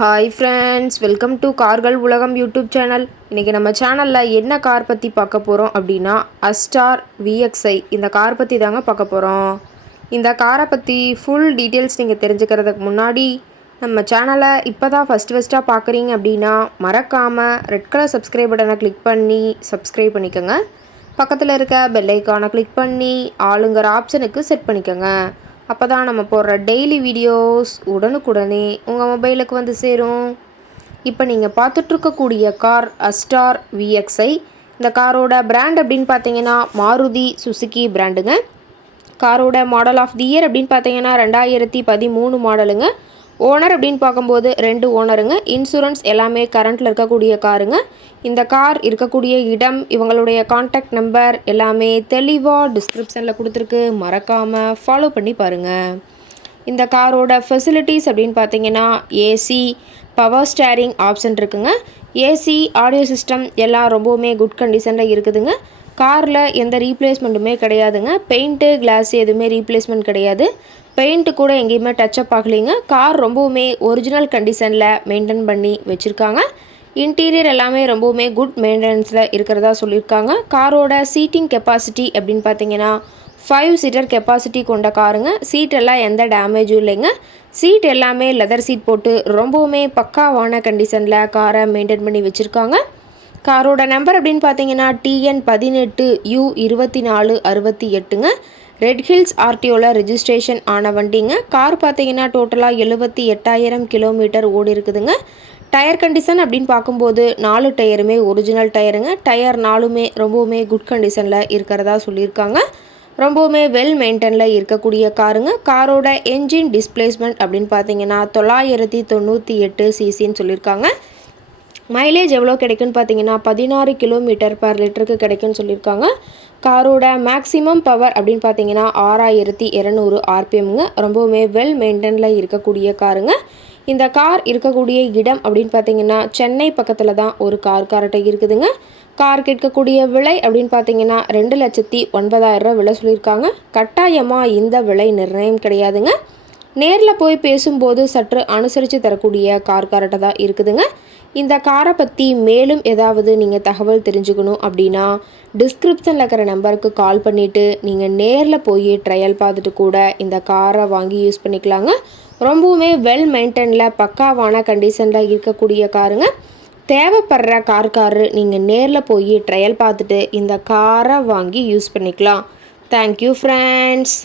Hi friends, welcome to கார்கள் உலகம் YouTube channel. இன்றைக்கி நம்ம சேனலில் என்ன கார் பற்றி பார்க்க போகிறோம் அப்படின்னா அஸ்டார் VXi இந்த கார் பற்றி தாங்க பார்க்க போகிறோம். இந்த காரை பற்றி ஃபுல் டீட்டெயில்ஸ் நீங்கள் தெரிஞ்சுக்கிறதுக்கு முன்னாடி நம்ம சேனலை இப்போ தான் ஃபஸ்ட்டாக பார்க்குறீங்க அப்படின்னா மறக்காமல் ரெட் கலர் சப்ஸ்கிரைப் பட்டனை கிளிக் பண்ணி சப்ஸ்கிரைப் பண்ணிக்கோங்க. பக்கத்தில் இருக்க பெல் ஐக்கானை கிளிக் பண்ணி ஆளுங்கிற ஆப்ஷனுக்கு செட் பண்ணிக்கோங்க. அப்போ தான் நம்ம போடுற டெய்லி வீடியோஸ் உடனுக்குடனே உங்கள் மொபைலுக்கு வந்து சேரும். இப்போ நீங்கள் பார்த்துட்ருக்கக்கூடிய கார் அஸ்டார் VXi. இந்த காரோட பிராண்ட் அப்படின்னு பார்த்தீங்கன்னா மாருதி சுசுகி பிராண்டுங்க. காரோட மாடல் ஆஃப் தி இயர் அப்படின்னு பார்த்தீங்கன்னா 2013 மாடலுங்க. ஓனர் அப்படின்னு பார்க்கும்போது 2 ஓனருங்க. இன்சூரன்ஸ் எல்லாமே கரண்ட்டில் இருக்கக்கூடிய காருங்க. இந்த கார் இருக்கக்கூடிய இடம், இவங்களுடைய கான்டாக்ட் நம்பர் எல்லாமே தெளிவாக டிஸ்கிரிப்ஷனில் கொடுத்துருக்கு. மறக்காமல் ஃபாலோ பண்ணி பாருங்கள். இந்த காரோட ஃபெசிலிட்டிஸ் அப்படின்னு பார்த்தீங்கன்னா ஏசி, பவர் ஸ்டேரிங் ஆப்ஷன் இருக்குங்க. ஏசி, ஆடியோ சிஸ்டம் எல்லாம் ரொம்பவுமே குட் கண்டிஷனில் இருக்குதுங்க. காரில் எந்த ரீப்ளேஸ்மெண்ட்டுமே கிடையாதுங்க. பெயிண்ட்டு, கிளாஸ் எதுவுமே ரீப்ளேஸ்மெண்ட் கிடையாது. பெயிண்ட்டு கூட எங்கேயுமே டச்சப் ஆகலைங்க. கார் ரொம்பவுமே ஒரிஜினல் கண்டிஷனில் மெயின்டைன் பண்ணி வச்சுருக்காங்க. இன்டீரியர் எல்லாமே ரொம்பவுமே குட் மெயின்டெனன்ஸில் இருக்கிறதா சொல்லியிருக்காங்க. காரோட சீட்டிங் கெப்பாசிட்டி அப்படின்னு பார்த்தீங்கன்னா 5 சீட்டர் கெப்பாசிட்டி கொண்ட காருங்க. சீட் எல்லாம் எந்த டேமேஜும் இல்லைங்க. சீட் எல்லாமே லெதர் சீட் போட்டு ரொம்பவுமே பக்காவான கண்டிஷனில் காரை மெயின்டைன் பண்ணி வச்சுருக்காங்க. காரோட நம்பர் அப்படின்னு பார்த்தீங்கன்னா TN 18 U2468ங்க. ரெட் ஹில்ஸ் RTOவில் ரெஜிஸ்ட்ரேஷன் ஆன வண்டிங்க. கார் பார்த்தீங்கன்னா டோட்டலாக 78,000 கிலோமீட்டர் ஓடி இருக்குதுங்க. டயர் கண்டிஷன் அப்படின்னு பார்க்கும்போது 4 டயருமே ஒரிஜினல் டயருங்க. டயர் 4மே ரொம்பவுமே குட் கண்டிஷனில் இருக்கிறதா சொல்லியிருக்காங்க. ரொம்பவுமே வெல் மெயின்டெனில் இருக்கக்கூடிய காருங்க. காரோட என்ஜின் டிஸ்பிளேஸ்மெண்ட் அப்படின்னு பார்த்தீங்கன்னா 998 சிசின்னு சொல்லியிருக்காங்க. மைலேஜ் எவ்வளோ கிடைக்குன்னு பார்த்தீங்கன்னா 16 கிலோமீட்டர் பர் லிட்டருக்கு கிடைக்குன்னு சொல்லியிருக்காங்க. காரோட மேக்ஸிமம் பவர் அப்படின்னு பார்த்தீங்கன்னா 6200 RPMங்க. ரொம்பவுமே வெல் மெயின்டெனில் இருக்கக்கூடிய காருங்க. இந்த கார் இருக்கக்கூடிய இடம் அப்படின்னு பார்த்தீங்கன்னா சென்னை பக்கத்தில் தான் ஒரு கார் கரெக்டாக இருக்குதுங்க. கார் கேட்கக்கூடிய விலை அப்படின்னு பார்த்தீங்கன்னா 2,09,000 விலை சொல்லியிருக்காங்க. கட்டாயமாக இந்த விலை நிர்ணயம் கிடையாதுங்க. நேரில் போய் பேசும்போது சற்று அனுசரித்து தரக்கூடிய கார் கரெக்டாக தான் இருக்குதுங்க. இந்த காரை பற்றி மேலும் ஏதாவது நீங்கள் தகவல் தெரிஞ்சுக்கணும் அப்படின்னா டிஸ்கிரிப்ஷனில் இருக்கிற நம்பருக்கு கால் பண்ணிவிட்டு நீங்கள் நேரில் போய் ட்ரையல் பார்த்துட்டு கூட இந்த காரை வாங்கி யூஸ் பண்ணிக்கலாங்க. ரொம்பவுமே வெல் மெயின்டெனில் பக்காவான கண்டிஷனில் இருக்கக்கூடிய காருங்க. தேவைப்படுற காரு நீங்கள் நேரில் போய் ட்ரையல் பார்த்துட்டு இந்த காரை வாங்கி யூஸ் பண்ணிக்கலாம். Thank you friends.